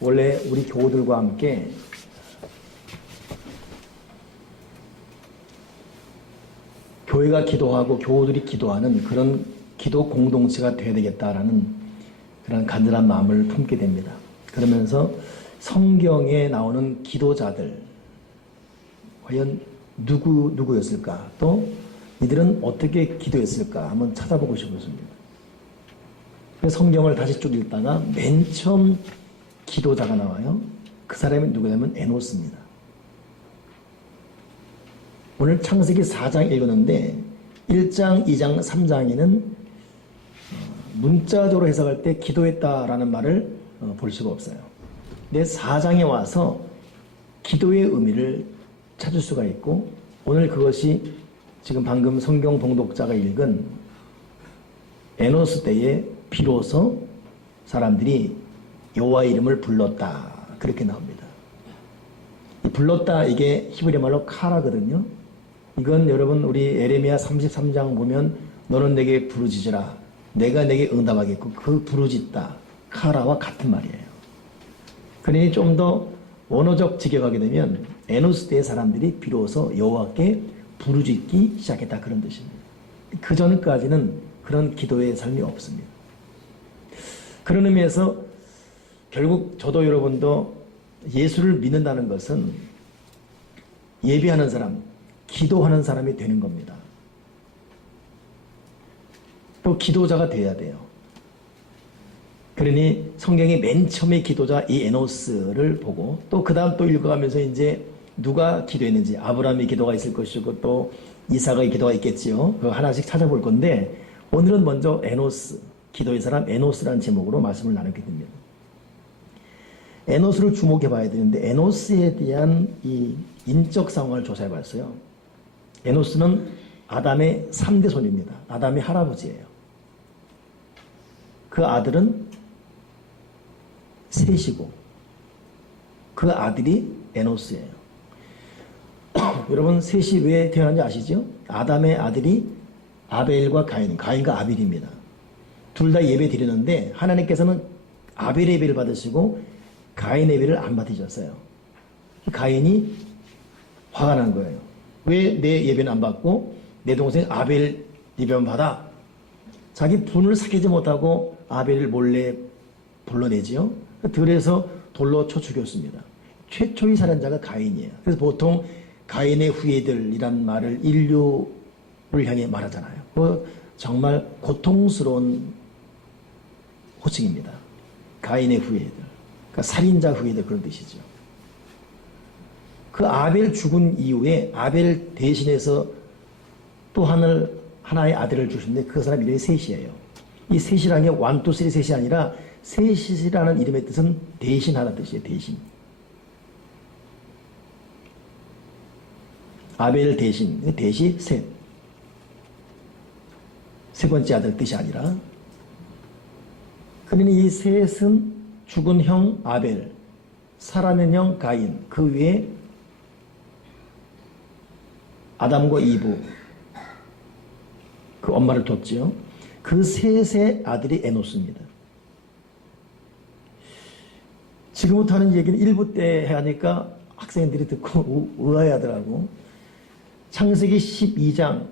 원래 우리 교우들과 함께 교회가 기도하고 교우들이 기도하는 그런 기도 공동체가 되어야 되겠다라는 그런 간절한 마음을 품게 됩니다. 그러면서 성경에 나오는 기도자들 과연 누구였을까? 또 이들은 어떻게 기도했을까? 한번 찾아보고 싶었습니다. 그래서 성경을 다시 쭉 읽다가 맨 처음 기도자가 나와요. 그 사람이 누구냐면 에노스입니다. 오늘 창세기 4장 읽었는데 1장, 2장, 3장에는 문자적으로 해석할 때 기도했다라는 말을 볼 수가 없어요. 근데 4장에 와서 기도의 의미를 찾을 수가 있고 오늘 그것이 지금 방금 성경 봉독자가 읽은 에노스 때에 비로소 사람들이 여호와의 이름을 불렀다 그렇게 나옵니다. 불렀다 이게 히브리 말로 카라거든요. 이건 여러분 우리 에레미야 33장 보면 너는 내게 부르짖으라 내가 내게 응답하겠고 그 부르짖다 카라와 같은 말이에요. 그러니 좀 더 원어적 직역하게 되면 에노스 때의 사람들이 비로소 여호와께 부르짖기 시작했다 그런 뜻입니다. 그 전까지는 그런 기도의 삶이 없습니다. 그런 의미에서 결국 저도 여러분도 예수를 믿는다는 것은 예배하는 사람, 기도하는 사람이 되는 겁니다. 또 기도자가 돼야 돼요. 그러니 성경의 맨 처음에 기도자 이 에노스를 보고 또 그 다음 또 읽어가면서 이제 누가 기도했는지 아브라함의 기도가 있을 것이고 또 이삭의 기도가 있겠지요. 그거 하나씩 찾아볼 건데 오늘은 먼저 에노스, 기도의 사람 에노스라는 제목으로 말씀을 나누게 됩니다. 에노스를 주목해 봐야 되는데 에노스에 대한 이 인적 상황을 조사해 봤어요. 에노스는 아담의 3대 손입니다. 아담의 할아버지예요. 그 아들은 셋이고 그 아들이 에노스예요. 여러분 셋이 왜 태어난지 아시죠? 아담의 아들이 아벨과 가인과 아벨입니다. 둘 다 예배 드리는데 하나님께서는 아벨 예배를 받으시고 가인 예배를 안 받으셨어요. 가인이 화가 난 거예요. 왜 내 예배는 안 받고 내 동생 아벨 예배만 받아? 자기 분을 삭히지 못하고 아벨을 몰래 불러내지요. 들에서 돌로 쳐 죽였습니다. 최초의 살인자가 가인이에요. 그래서 보통 가인의 후예들이란 말을 인류를 향해 말하잖아요. 정말 고통스러운 호칭입니다. 가인의 후예들. 그러니까 살인자 후예들 그런 뜻이죠. 그 아벨 죽은 이후에 아벨 대신해서 또 하나의 아들을 주셨는데 그 사람 이름이 셋이에요. 이 셋이라는 게 1, 2, 3 셋이 아니라 셋이라는 이름의 뜻은 대신하다는 뜻이에요. 대신. 아벨 대신, 대시 셋. 세 번째 아들 뜻이 아니라. 그러니 이 셋은 죽은 형 아벨, 살아낸 형 가인, 그 위에 아담과 이브, 그 엄마를 뒀지요. 그 셋의 아들이 에노스입니다. 지금부터 하는 얘기는 1부 때 하니까 학생들이 듣고 의아해하더라고. 창세기 12장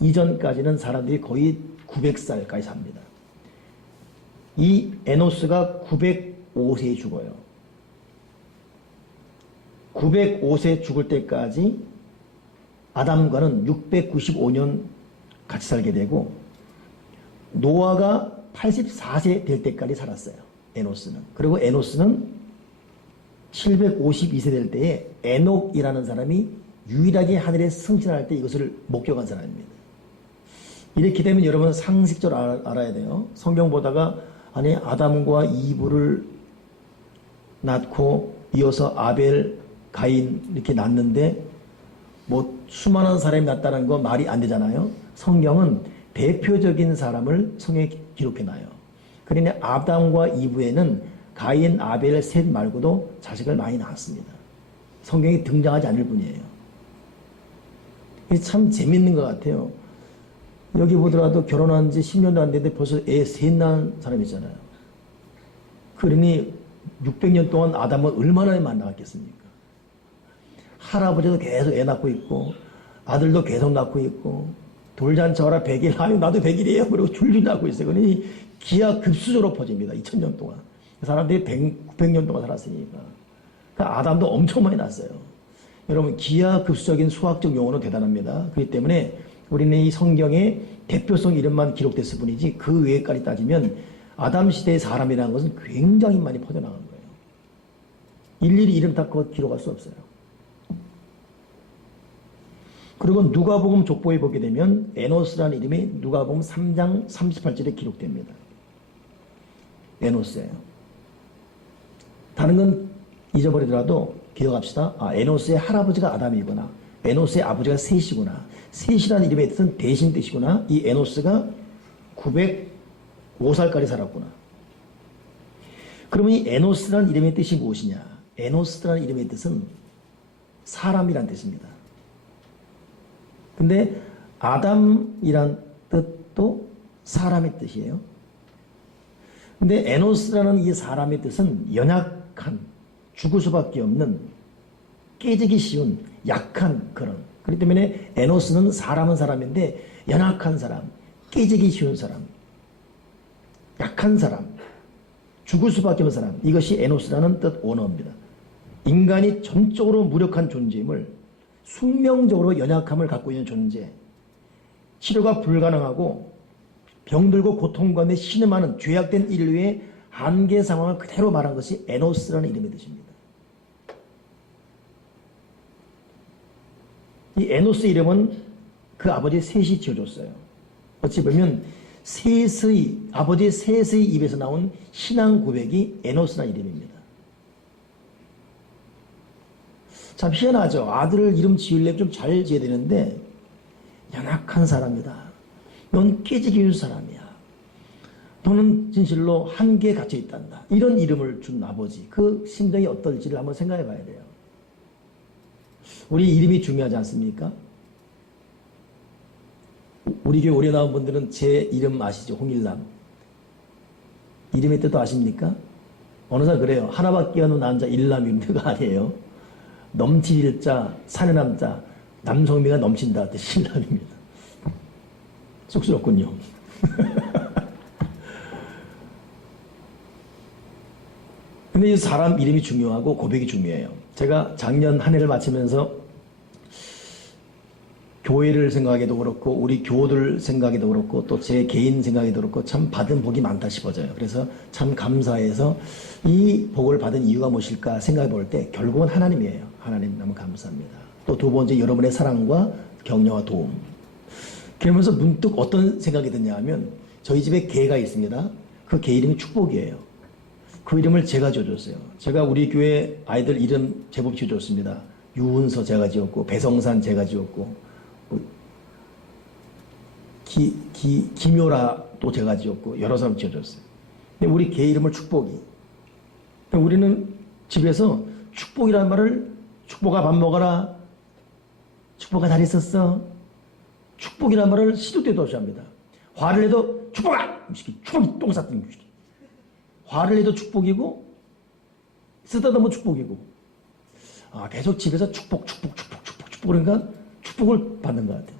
이전까지는 사람들이 거의 900살까지 삽니다. 이 에노스가 905세에 죽어요. 905세 죽을 때까지 아담과는 695년 같이 살게 되고 노아가 84세 될 때까지 살았어요. 에노스는. 그리고 에노스는 752세 될 때에 에녹이라는 사람이 유일하게 하늘에 승진할 때 이것을 목격한 사람입니다. 이렇게 되면 여러분 상식적으로 알아야 돼요. 성경 보다가 아니 아담과 이브를 낳고 이어서 아벨, 가인 이렇게 낳는데 뭐 수많은 사람이 낳았다는 거 말이 안 되잖아요. 성경은 대표적인 사람을 성경에 기록해놔요. 그러니 아담과 이브에는 가인, 아벨, 셋 말고도 자식을 많이 낳았습니다. 성경에 등장하지 않을 뿐이에요. 이게 참 재밌는 것 같아요. 여기 보더라도 결혼한 지 10년도 안 됐는데 벌써 애 셋 낳은 사람 있잖아요. 그러니 600년 동안 아담은 얼마나 만나왔겠습니까? 할아버지도 계속 애 낳고 있고 아들도 계속 낳고 있고 돌잔치하라 100일, 아유 나도 100일이에요. 그리고 줄줄 낳고 있어요. 그러니 기하급수적으로 퍼집니다. 2000년 동안. 사람들이 900년 동안 살았으니까. 그러니까 아담도 엄청 많이 낳았어요. 여러분 기하급수적인 수학적 용어는 대단합니다. 그렇기 때문에 우리는 이 성경에 대표성 이름만 기록됐을 뿐이지 그 외에까지 따지면 아담 시대의 사람이라는 것은 굉장히 많이 퍼져나간 거예요. 일일이 이름 다 기록할 수 없어요. 그리고 누가복음 족보에 보게 되면 에노스라는 이름이 누가복음 3장 38절에 기록됩니다. 에노스예요. 다른 건 잊어버리더라도 기억합시다. 에노스의 할아버지가 아담이구나. 에노스의 아버지가 셋이구나. 셋이라는 이름의 뜻은 대신 뜻이구나. 이 에노스가 905살까지 살았구나. 그러면 이 에노스라는 이름의 뜻이 무엇이냐? 에노스라는 이름의 뜻은 사람이란 뜻입니다. 근데 아담이란 뜻도 사람의 뜻이에요. 근데 에노스라는 이 사람의 뜻은 연약한, 죽을 수밖에 없는, 깨지기 쉬운, 약한 그런. 그렇기 때문에 에노스는 사람은 사람인데 연약한 사람, 깨지기 쉬운 사람, 약한 사람, 죽을 수밖에 없는 사람. 이것이 에노스라는 뜻 원어입니다. 인간이 전적으로 무력한 존재임을 숙명적으로 연약함을 갖고 있는 존재, 치료가 불가능하고 병들고 고통 가운데 신음하는 죄악된 인류의 한계 상황을 그대로 말한 것이 에노스라는 이름의 뜻입니다. 이 에노스 이름은 그 아버지 셋이 지어줬어요. 어찌 보면 아버지 셋의 입에서 나온 신앙 고백이 에노스라는 이름입니다. 참 희한하죠. 아들 이름 지으려면 좀 잘 지어야 되는데 연약한 사람이다. 넌 깨지기 쉬운 사람이야. 너는 진실로 한계에 갇혀 있단다. 이런 이름을 준 아버지. 그 심정이 어떨지를 한번 생각해 봐야 돼요. 우리 이름이 중요하지 않습니까? 우리 교회 오래 나온 분들은 제 이름 아시죠? 홍일남. 이름의 뜻도 아십니까? 어느 사 그래요. 하나밖에 없는 남자 일남입니다가 아니에요. 넘칠 자, 사는 남자, 남성미가 넘친다 뜻이 일남입니다. 쑥스럽군요. 근데 이 사람 이름이 중요하고 고백이 중요해요. 제가 작년 한 해를 마치면서 교회를 생각하기도 그렇고 우리 교우들 생각하기도 그렇고 또 제 개인 생각하기도 그렇고 참 받은 복이 많다 싶어져요. 그래서 참 감사해서 이 복을 받은 이유가 무엇일까 생각해 볼 때 결국은 하나님이에요. 하나님 너무 감사합니다. 또 두 번째 여러분의 사랑과 격려와 도움. 그러면서 문득 어떤 생각이 드냐 하면 저희 집에 개가 있습니다. 그 개 이름이 축복이에요. 그 이름을 제가 지어줬어요. 제가 우리 교회 아이들 이름 제법 지어줬습니다. 유은서 제가 지었고 배성산 제가 지었고 김효라 또 제가 지었고 여러 사람 지어줬어요. 근데 우리 개 이름을 축복이. 우리는 집에서 축복이라는 말을 축복아 밥 먹어라. 축복아 잘 있었어. 축복이라는 말을 시도 때도 없이 합니다. 화를 내도 축복아! 축복이 똥 쌌더니 화를 내도 축복이고 쓰다듬으면 축복이고 계속 집에서 축복 그러니까 축복을 받는 것 같아요.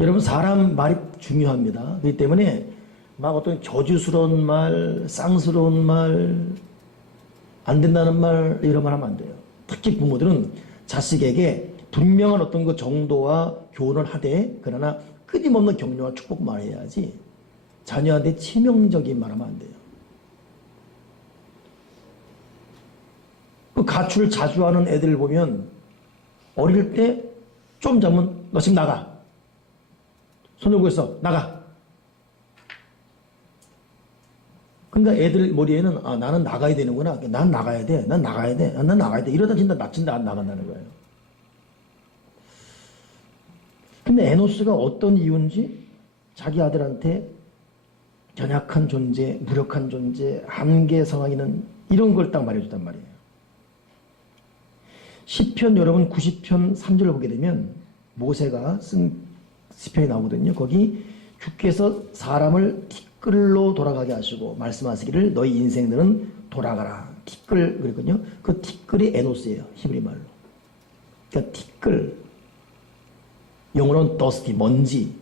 여러분 사람 말이 중요합니다. 그렇기 때문에 막 어떤 저주스러운 말, 쌍스러운 말, 안 된다는 말 이런 말 하면 안 돼요. 특히 부모들은 자식에게 분명한 어떤 그 정도와 교훈을 하되 그러나 끊임없는 격려와 축복 말해야지 자녀한테 치명적인 말 하면 안 돼요. 그 가출 자주 하는 애들 보면 어릴 때 좀 자면 너 지금 나가. 손 들고 있어. 나가. 그러니까 애들 머리에는 나는 나가야 되는구나. 난 나가야 돼. 난 나가야 돼. 난 나가야 돼. 이러다 진짜 안 나간다는 거예요. 근데 에노스가 어떤 이유인지 자기 아들한테 연약한 존재, 무력한 존재, 한계 상황에는 이런 걸 딱 말해줬단 말이에요. 시편 여러분 90편 3절을 보게 되면 모세가 쓴 시편이 나오거든요. 거기 주께서 사람을 티끌로 돌아가게 하시고 말씀하시기를 너희 인생들은 돌아가라. 티끌 그랬거든요. 그 티끌이 에노스예요. 히브리 말로. 그러니까 티끌. 영어로는 dusty, 먼지.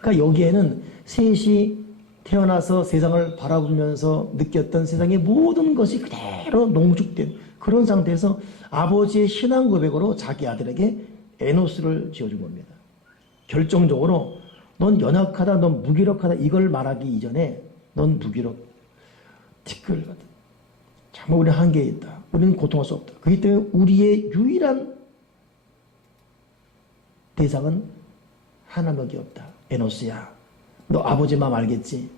그러니까 여기에는 셋이 태어나서 세상을 바라보면서 느꼈던 세상의 모든 것이 그대로 농축된 그런 상태에서 아버지의 신앙 고백으로 자기 아들에게 에노스를 지어준 겁니다. 결정적으로 넌 연약하다, 넌 무기력하다 이걸 말하기 이전에 넌 티끌 같은. 정말 우리는 한계에 있다. 우리는 고통할 수 없다. 그렇기 때문에 우리의 유일한 대상은 하나밖에 없다. 에노스야, 너 아버지 마음 알겠지?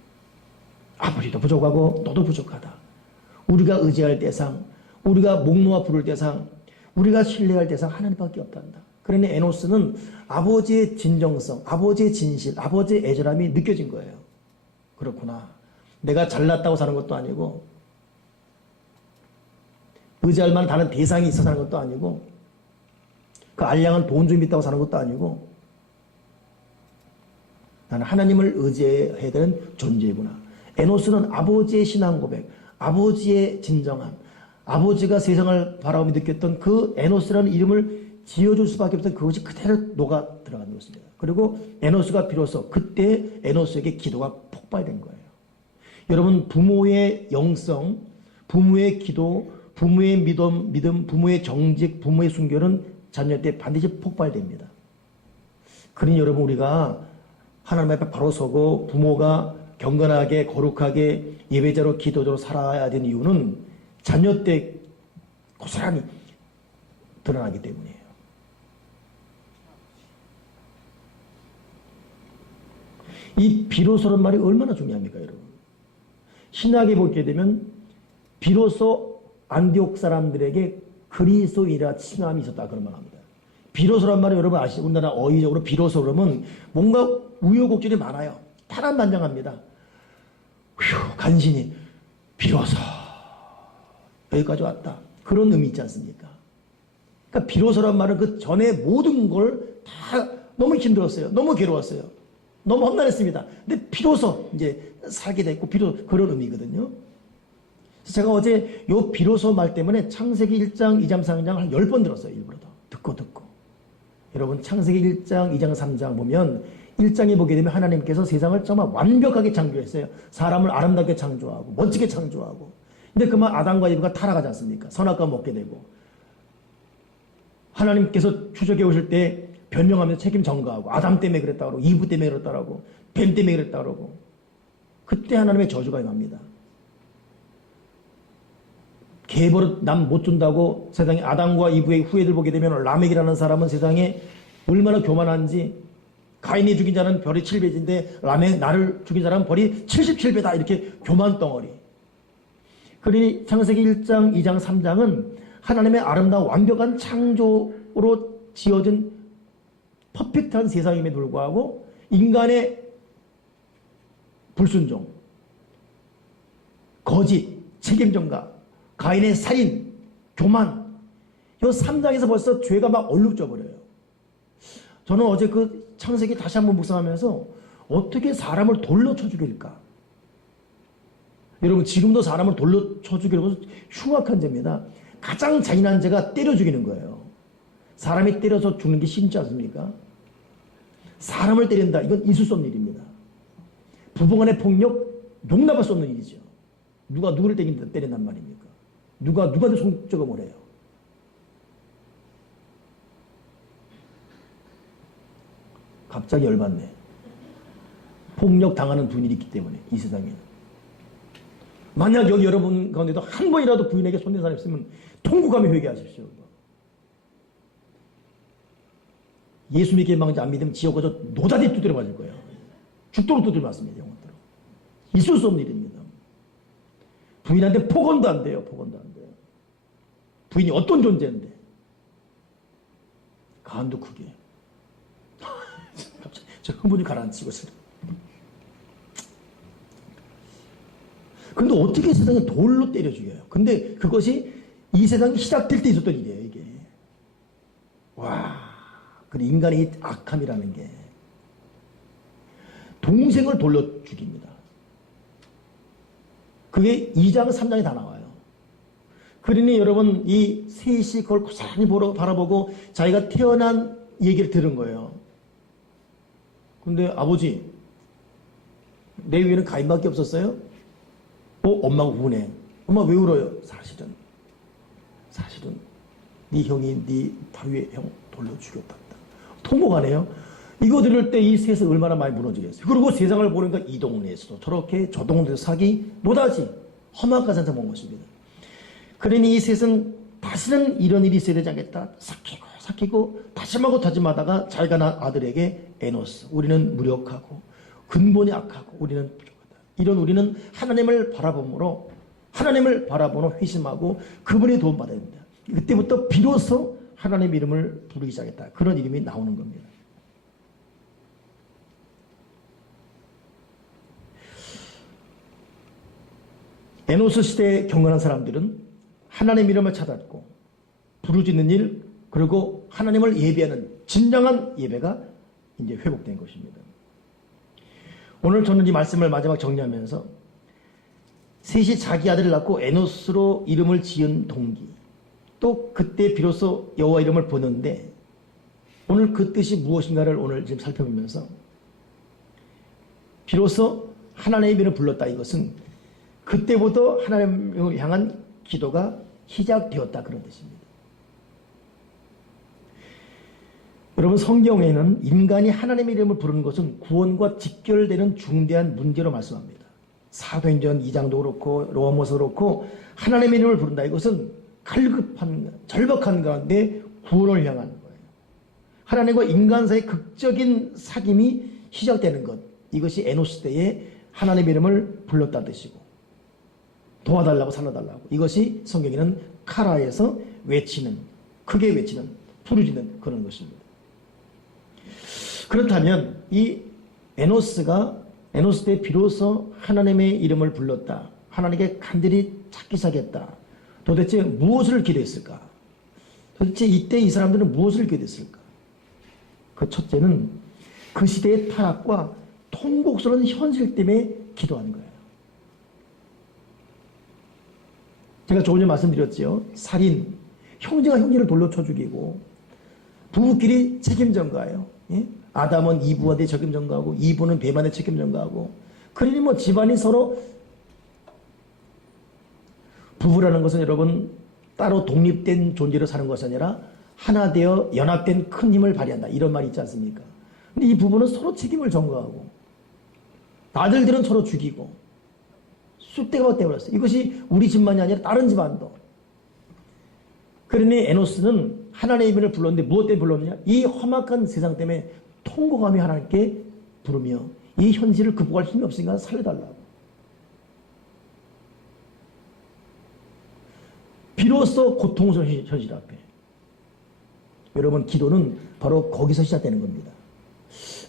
아버지도 부족하고 너도 부족하다. 우리가 의지할 대상, 우리가 목 놓아 부를 대상, 우리가 신뢰할 대상 하나님밖에 없단다. 그러니 에노스는 아버지의 진정성, 아버지의 진실, 아버지의 애절함이 느껴진 거예요. 그렇구나. 내가 잘났다고 사는 것도 아니고 의지할 만한 다른 대상이 있어 사는 것도 아니고 그 알량한 돈 좀 있다고 사는 것도 아니고 나는 하나님을 의지해야 되는 존재구나. 에노스는 아버지의 신앙 고백, 아버지의 진정함, 아버지가 세상을 바라보며 느꼈던 그 에노스라는 이름을 지어줄 수밖에 없던 그것이 그대로 녹아 들어가는 것입니다. 그리고 에노스가 비로소 그때 에노스에게 기도가 폭발된 거예요. 여러분, 부모의 영성, 부모의 기도, 부모의 믿음, 부모의 정직, 부모의 순결은 자녀 때 반드시 폭발됩니다. 그러니 여러분, 우리가 하나님 앞에 바로 서고 부모가 경건하게 거룩하게 예배자로 기도자로 살아야 되는 이유는 자녀 때 고스란히 드러나기 때문이에요. 이 비로소란 말이 얼마나 중요합니까, 여러분? 신학에 보게 되면 비로소 안디옥 사람들에게 그리스도이라 칭함이 있었다 그런 말 합니다. 비로소란 말은 여러분 아시죠? 우리나라 어휘적으로 비로소 그러면 뭔가 우여곡절이 많아요. 파란만장합니다. 휴, 간신히 비로소 여기까지 왔다. 그런 의미 있지 않습니까? 그러니까 비로소란 말은 그 전에 모든 걸 다 너무 힘들었어요. 너무 괴로웠어요. 너무 험난했습니다. 근데 비로소 이제 살게 됐고 비로소 그런 의미거든요. 그래서 제가 어제 요 비로소 말 때문에 창세기 1장, 2장, 3장 한 10번 들었어요. 일부러 더. 듣고. 여러분 창세기 1장, 2장, 3장 보면 1장에 보게 되면 하나님께서 세상을 정말 완벽하게 창조했어요. 사람을 아름답게 창조하고 멋지게 창조하고. 근데 그만 아담과 이브가 타락하지 않습니까? 선악과 먹게 되고. 하나님께서 추적해 오실 때 변명하면서 책임 전가하고 아담 때문에 그랬다 그러고 이브 때문에 그랬다 그러고 뱀 때문에 그랬다 그러고 그때 하나님의 저주가 임합니다. 개버릇 남 못 준다고 세상에 아담과 이브의 후예들 보게 되면 라멕이라는 사람은 세상에 얼마나 교만한지 가인이 죽인 자는 벌이 7배인데 라멕 나를 죽인 사람은 벌이 77배다 이렇게 교만 덩어리. 그러니 창세기 1장, 2장, 3장은 하나님의 아름다운 완벽한 창조로 지어진 퍼펙트한 세상임에도 불구하고 인간의 불순종, 거짓, 책임전가, 가인의 살인, 교만, 이 3장에서 벌써 죄가 막 얼룩져 버려요. 저는 어제 그 창세기 다시 한번 묵상하면서 어떻게 사람을 돌로 쳐 죽일까? 여러분 지금도 사람을 돌로 쳐 죽이려고 흉악한 죄입니다. 가장 잔인한 죄가 때려 죽이는 거예요. 사람이 때려서 죽는 게 쉽지 않습니까? 사람을 때린다. 이건 있을 수 없는 일입니다. 부부간의 폭력 용납할 수 없는 일이죠. 누가 누구를 때린단 말입니까? 누가 누구한테 손적음을 해요? 갑자기 열받네. 폭력 당하는 분이 있기 때문에 이 세상에는. 만약 여기 여러분 가운데도 한 번이라도 부인에게 손댄 사람이 있으면 통곡하며 회개하십시오. 예수 믿게 망자 안 믿으면 지옥 가서 노다지 두드려 맞을 거예요. 죽도록 두드려 맞습니다. 영혼대로. 있을 수 없는 일입니다. 부인한테 폭언도 안 돼요. 폭언도 안 돼요. 부인이 어떤 존재인데. 간도 크게. 갑자기 저 흥분이 가라앉히고 있어요. 근데 어떻게 세상에 돌로 때려 죽여요? 근데 그것이 이 세상이 시작될 때 있었던 일이에요, 이게. 와. 그 인간의 악함이라는 게 동생을 돌려 죽입니다. 그게 2장, 3장이 다 나와요. 그러니 여러분 이 셋이 그걸 고스란히 바라보고 자기가 태어난 얘기를 들은 거예요. 근데 아버지, 내 위에는 가인밖에 없었어요? 엄마가 우네. 엄마 왜 울어요? 사실은 네 형이 네 바로 위에 형 돌려 죽였단다. 통곡하네요. 이거 들을 때 이 셋은 얼마나 많이 무너지겠어요. 그리고 세상을 보니까 이 동네에서도 저렇게 저 동네에서 사기 노다지 험악한 세상 본 것입니다. 그러니 이 셋은 다시는 이런 일이 있어야 되지 않겠다. 삭히고 다짐하다가 자기가 낳은 아들에게 에노스, 우리는 무력하고 근본이 악하고 우리는 부족하다. 이런 우리는 하나님을 바라봄으로 하나님을 바라보는 회심하고 그분의 도움 받아야 됩니다. 그때부터 비로소 하나님의 이름을 부르기 시작했다. 그런 이름이 나오는 겁니다. 에노스 시대에 경건한 사람들은 하나님 이름을 찾았고 부르짖는 일, 그리고 하나님을 예배하는 진정한 예배가 이제 회복된 것입니다. 오늘 저는 이 말씀을 마지막 정리하면서 셋이 자기 아들을 낳고 에노스로 이름을 지은 동기, 또 그때 비로소 여호와 이름을 부르는데 오늘 그 뜻이 무엇인가를 오늘 지금 살펴보면서 비로소 하나님의 이름을 불렀다. 이것은 그때부터 하나님을 향한 기도가 시작되었다, 그런 뜻입니다. 여러분, 성경에는 인간이 하나님의 이름을 부르는 것은 구원과 직결되는 중대한 문제로 말씀합니다. 사도행전 2장도 그렇고 로마서도 그렇고 하나님의 이름을 부른다. 이것은 갈급한 절박한 가운데 구원을 향한 거예요. 하나님과 인간 사이의 극적인 사귐이 시작되는 것, 이것이 에노스 때에 하나님의 이름을 불렀다는 뜻이고 도와달라고 살려달라고, 이것이 성경에는 카라에서 외치는, 크게 외치는, 부르짖는 그런 것입니다. 그렇다면 이 에노스 때 비로소 하나님의 이름을 불렀다, 하나님께 간절히 찾기 시작했다. 도대체 무엇을 기도했을까? 도대체 이때 이 사람들은 무엇을 기도했을까? 그 첫째는 그 시대의 타락과 통곡스러운 현실 때문에 기도한 거예요. 제가 조금 전에 말씀드렸죠. 살인, 형제가 형제를 돌로 쳐 죽이고 부부끼리 책임 전가해요. 예? 아담은 이브한테 책임 전가하고 이브는 뱀한테 책임 전가하고, 그러니 뭐 집안이 서로, 부부라는 것은 여러분 따로 독립된 존재로 사는 것이 아니라 하나 되어 연합된 큰 힘을 발휘한다, 이런 말이 있지 않습니까? 근데 이 부부는 서로 책임을 전가하고 아들들은 서로 죽이고 쑥대가 되어버렸어요. 이것이 우리 집만이 아니라 다른 집안도. 그러니 에노스는 하나님의 이름을 불렀는데 무엇 때문에 불렀느냐? 이 험악한 세상 때문에 통곡하며 하나님께 부르며 이 현실을 극복할 힘이 없으니까 살려달라고. 비로소 고통스러운 현실 앞에 여러분, 기도는 바로 거기서 시작되는 겁니다.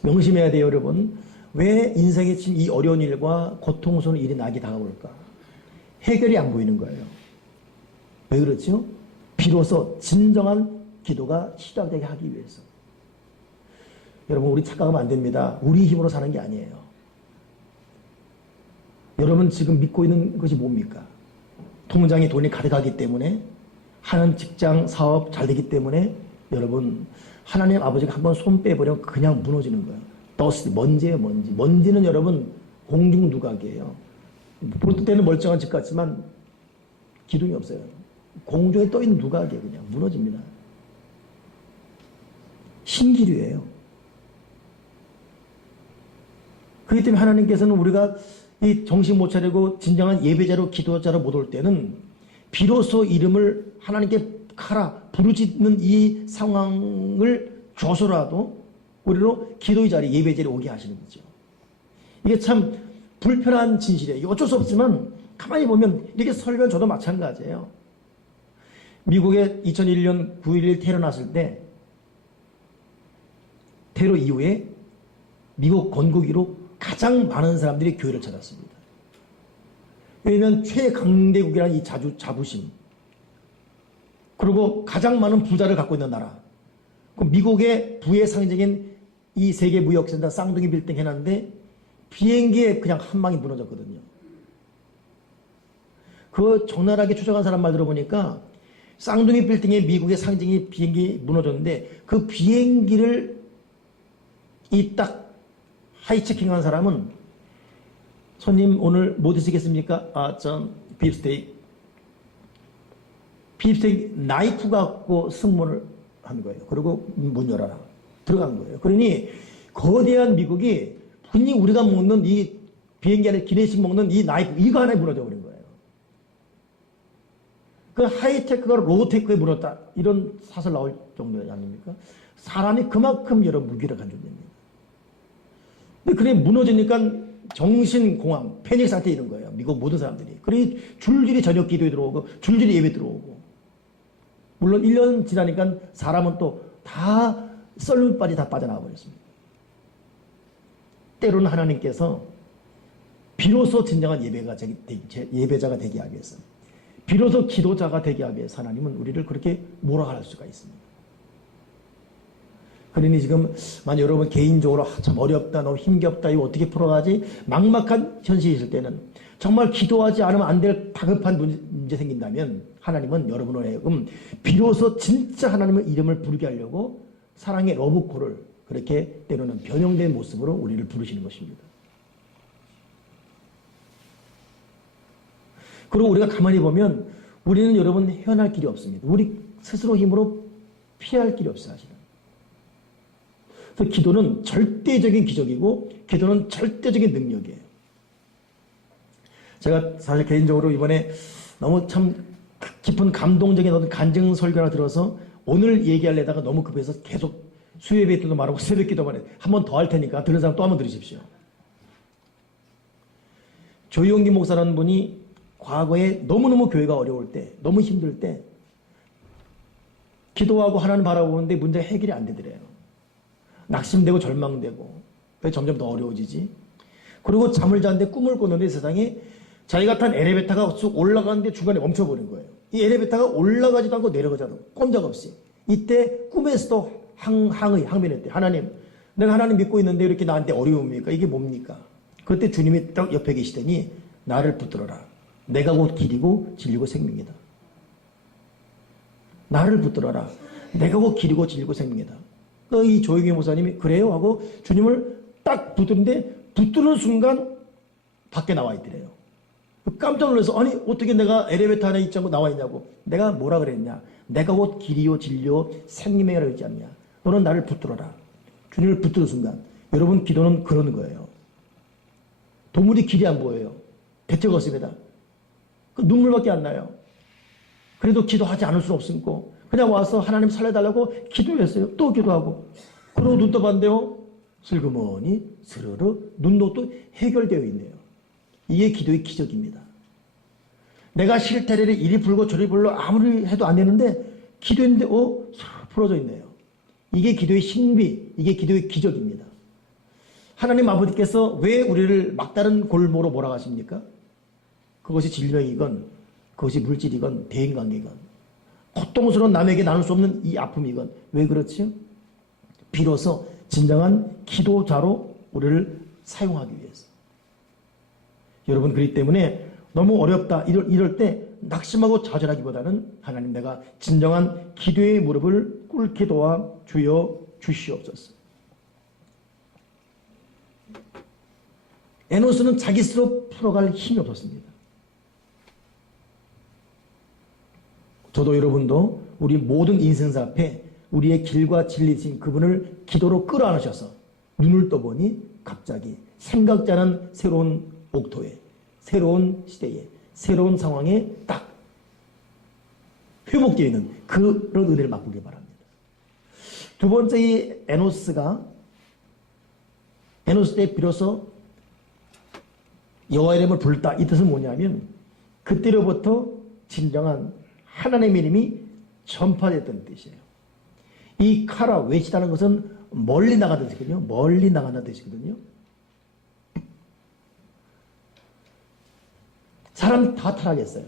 명심해야 돼요, 여러분. 왜 인생에 친 이 어려운 일과 고통스러운 일이 나에게 다가올까? 해결이 안 보이는 거예요. 왜 그렇죠? 비로소 진정한 기도가 시작되게 하기 위해서. 여러분, 우리 착각하면 안 됩니다. 우리 힘으로 사는 게 아니에요. 여러분 지금 믿고 있는 것이 뭡니까? 통장에 돈이 가득하기 때문에, 하는 직장, 사업 잘 되기 때문에 여러분, 하나님 아버지가 한번 손 빼버리면 그냥 무너지는 거예요. 더스트, 먼지예요, 먼지. 먼지는 여러분 공중 누각이에요. 볼 때는 멀쩡한 집 같지만 기둥이 없어요. 공중에 떠있는 누각이에요. 그냥 무너집니다. 신기류예요. 그렇기 때문에 하나님께서는 우리가 이 정신 못 차리고 진정한 예배자로 기도자로 못 올 때는 비로소 이름을 하나님께 가라 부르짖는 이 상황을 줘서라도 우리로 기도의 자리, 예배 자리에 오게 하시는 거죠. 이게 참 불편한 진실이에요. 어쩔 수 없지만 가만히 보면 이렇게 설교는 저도 마찬가지예요. 미국에 2001년 9.11 테러 났을 때, 테러 이후에 미국 건국이로 가장 많은 사람들이 교회를 찾았습니다. 왜냐하면 최강대국이라는 이 자부심, 그리고 가장 많은 부자를 갖고 있는 나라, 미국의 부의 상징인 이 세계 무역센터 쌍둥이 빌딩 해놨는데 비행기에 그냥 한 방이 무너졌거든요. 그 적나라하게 추적한 사람 말 들어보니까 쌍둥이 빌딩의 미국의 상징이 비행기 무너졌는데 그 비행기를 이 딱 하이체킹한 사람은 손님 오늘 뭐 드시겠습니까? 전 비프스테이크. 비프스테이크 나이프 갖고 승무원을 한 거예요. 그리고 문 열어라. 들어간 거예요. 그러니 거대한 미국이 분명히 우리가 먹는 이 비행기 안에 기내식 먹는 이 나이프 이거 하나에 무너져 버린 거예요. 그 하이테크가 로우테크에 무너졌다. 이런 사설 나올 정도 아닙니까? 사람이 그만큼 여러 무기를 가진 겁니다. 근데 그게 무너지니까 정신공황, 패닉 상태 이런 거예요. 미국 모든 사람들이. 그러니 줄줄이 저녁 기도에 들어오고 줄줄이 예배 들어오고. 물론 1년 지나니까 사람은 또 다 썰물빨이 다 빠져나와 버렸습니다. 때로는 하나님께서 비로소 진정한 예배자가 되게 하기 위해서 비로소 기도자가 되게 하기 위해서 하나님은 우리를 그렇게 몰아갈 수가 있습니다. 그러니 지금 만약 여러분 개인적으로 참 어렵다, 너무 힘겹다, 이거 어떻게 풀어가지? 막막한 현실이 있을 때는 정말 기도하지 않으면 안 될 다급한 문제 생긴다면 하나님은 여러분을 하여금 비로소 진짜 하나님의 이름을 부르게 하려고 사랑의 러브콜을 그렇게 때로는 변형된 모습으로 우리를 부르시는 것입니다. 그리고 우리가 가만히 보면 우리는 여러분 헤어날 길이 없습니다. 우리 스스로 힘으로 피할 길이 없어요, 사실은. 그래서 기도는 절대적인 기적이고 기도는 절대적인 능력이에요. 제가 사실 개인적으로 이번에 너무 참 깊은 감동적인 어떤 간증 설교를 들어서 오늘 얘기하려다가 너무 급해서 계속 수요예배 때도 말하고 새벽 기도만 해. 한 번 더 할 테니까 들은 사람 또 한 번 들으십시오. 조용기 목사라는 분이 과거에 너무너무 교회가 어려울 때, 너무 힘들 때 기도하고 하나님 바라보는데 문제가 해결이 안 되더래요. 낙심되고 절망되고 점점 더 어려워지지. 그리고 잠을 자는데 꿈을 꿨는데 세상에 자기가 탄 엘리베이터가 쑥 올라가는데 중간에 멈춰버린 거예요. 이 엘리베이터가 올라가지도 않고 내려가지도 않고 꼼짝없이. 이때 꿈에서도 항변했대. 하나님, 내가 하나님 믿고 있는데 이렇게 나한테 어려움입니까? 이게 뭡니까? 그때 주님이 딱 옆에 계시더니 나를 붙들어라. 내가 곧 길이고 진리고 생명이다. 나를 붙들어라. 내가 곧 길이고 진리고 생명이다. 이 조영기 목사님이 그래요? 하고 주님을 딱 붙드는데 붙드는 순간 밖에 나와 있더래요. 깜짝 놀라서 아니 어떻게 내가 엘리베이터 안에 있지 않고 나와 있냐고. 내가 뭐라 그랬냐. 내가 곧 길이요 진리요 생명이라고 했지 않냐. 너는 나를 붙들어라. 주님을 붙드는 순간 여러분 기도는 그런 거예요. 도무지 길이 안 보여요. 대책 없습니다. 눈물밖에 안 나요. 그래도 기도하지 않을 수는 없고 그냥 와서 하나님 살려달라고 기도했어요. 또 기도하고 그러고 눈 떠봤는데요. 슬그머니 스르르 눈도 또 해결되어 있네요. 이게 기도의 기적입니다. 내가 실태를 이리 불고 저리 불러 아무리 해도 안 되는데 기도했는데 풀어져 있네요. 이게 기도의 신비, 이게 기도의 기적입니다. 하나님 아버지께서 왜 우리를 막다른 골목으로 몰아가십니까? 그것이 질병이건 그것이 물질이건 대인관계건 고통스러운 남에게 나눌 수 없는 이 아픔이건 왜 그렇지요? 비로소 진정한 기도자로 우리를 사용하기 위해서. 여러분 그렇기 때문에 너무 어렵다 이럴 때 낙심하고 좌절하기보다는 하나님 내가 진정한 기도의 무릎을 꿇게 도와 주여 주시옵소서. 에노스는 자기 스스로 풀어갈 힘이 없었습니다. 저도 여러분도 우리 모든 인생사 앞에 우리의 길과 진리이신 그분을 기도로 끌어안으셔서 눈을 떠보니 갑자기 생각지 않은 새로운 옥토에 새로운 시대에 새로운 상황에 딱 회복되어 있는 그런 은혜를 맛보기 바랍니다. 두 번째 이 에노스 때 비로소 여호와의 이름을 불렀다. 이 뜻은 뭐냐면 그때로부터 진정한 하나님의 이름이 전파됐다는 뜻이에요. 이 카라 외치다는 것은 멀리 나가는 뜻이거든요. 멀리 나간다는 뜻이거든요. 사람 다 타락했어요.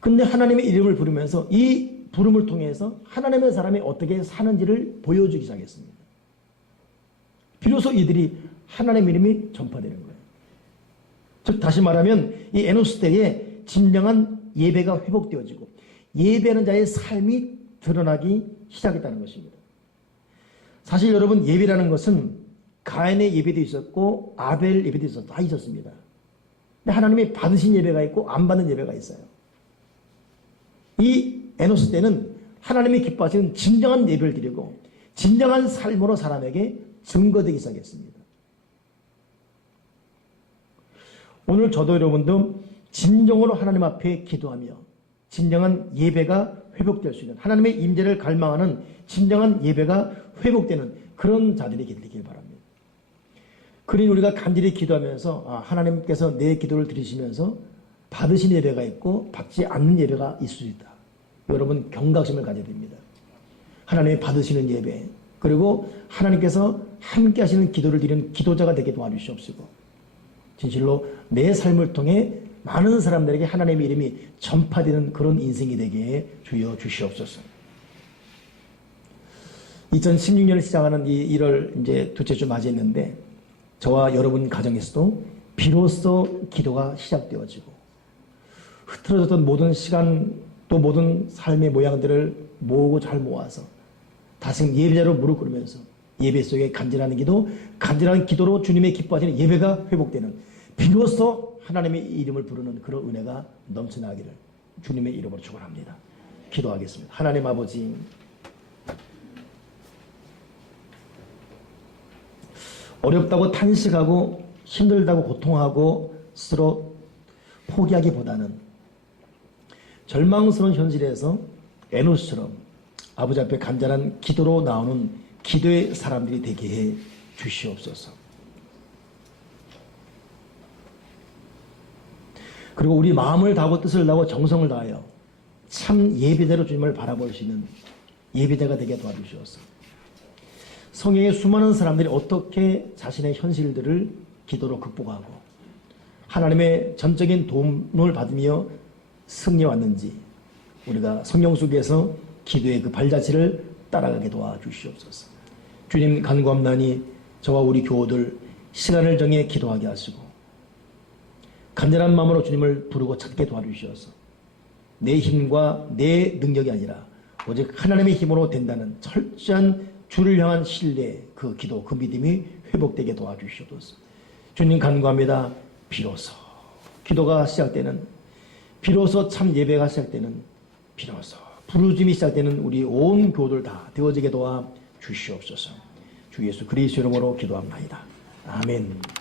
근데 하나님의 이름을 부르면서 이 부름을 통해서 하나님의 사람이 어떻게 사는지를 보여주기 시작했습니다. 비로소 이들이 하나님의 이름이 전파되는 거예요. 즉 다시 말하면 이 에노스 때에 진정한 예배가 회복되어지고 예배하는 자의 삶이 드러나기 시작했다는 것입니다. 사실 여러분, 예배라는 것은 가인의 예배도 있었고 아벨 예배도 있었고 다 있었습니다. 근데 하나님이 받으신 예배가 있고 안 받는 예배가 있어요. 이 에노스 때는 하나님이 기뻐하시는 진정한 예배를 드리고 진정한 삶으로 사람에게 증거되기 시작했습니다. 오늘 저도 여러분도 진정으로 하나님 앞에 기도하며 진정한 예배가 회복될 수 있는, 하나님의 임재를 갈망하는 진정한 예배가 회복되는 그런 자들이 되길 바랍니다. 그러니 우리가 간절히 기도하면서 하나님께서 내 기도를 들으시면서 받으신 예배가 있고 받지 않는 예배가 있을 수 있다. 여러분, 경각심을 가져야 됩니다. 하나님이 받으시는 예배, 그리고 하나님께서 함께 하시는 기도를 드리는 기도자가 되게 도와주시옵시고 진실로 내 삶을 통해 많은 사람들에게 하나님의 이름이 전파되는 그런 인생이 되게 주여 주시옵소서. 2016년을 시작하는 이 1월 이제 둘째 주 맞이했는데 저와 여러분 가정에서도 비로소 기도가 시작되어지고 흐트러졌던 모든 시간 또 모든 삶의 모양들을 모으고 잘 모아서 다시 예배자로 무릎 꿇으면서 예배 속에 간절한 기도, 간절한 기도로 주님의 기뻐하시는 예배가 회복되는, 비로소 하나님의 이름을 부르는 그런 은혜가 넘쳐나기를 주님의 이름으로 축원합니다. 기도하겠습니다. 하나님 아버지, 어렵다고 탄식하고 힘들다고 고통하고 스스로 포기하기보다는 절망스러운 현실에서 에노스처럼 아버지 앞에 간절한 기도로 나오는 기도의 사람들이 되게 해 주시옵소서. 그리고 우리 마음을 다하고 뜻을 다하고 정성을 다하여 참 예배대로 주님을 바라볼 수 있는 예배자가 되게 도와주시옵소서. 성경의 수많은 사람들이 어떻게 자신의 현실들을 기도로 극복하고 하나님의 전적인 도움을 받으며 승리해왔는지 우리가 성경 속에서 기도의 그 발자취를 따라가게 도와주시옵소서. 주님 간구함나니 저와 우리 교우들 시간을 정해 기도하게 하시고 간절한 마음으로 주님을 부르고 찾게 도와주시옵소서. 내 힘과 내 능력이 아니라 오직 하나님의 힘으로 된다는 철저한 주를 향한 신뢰, 그 기도, 그 믿음이 회복되게 도와주시옵소서. 주님 간구합니다. 비로소 기도가 시작되는, 비로소 참 예배가 시작되는, 비로소 부르짖음이 시작되는 우리 온 교우들 다 되어지게 도와주시옵소서. 주 예수 그리스도 이름으로 기도합나이다. 아멘.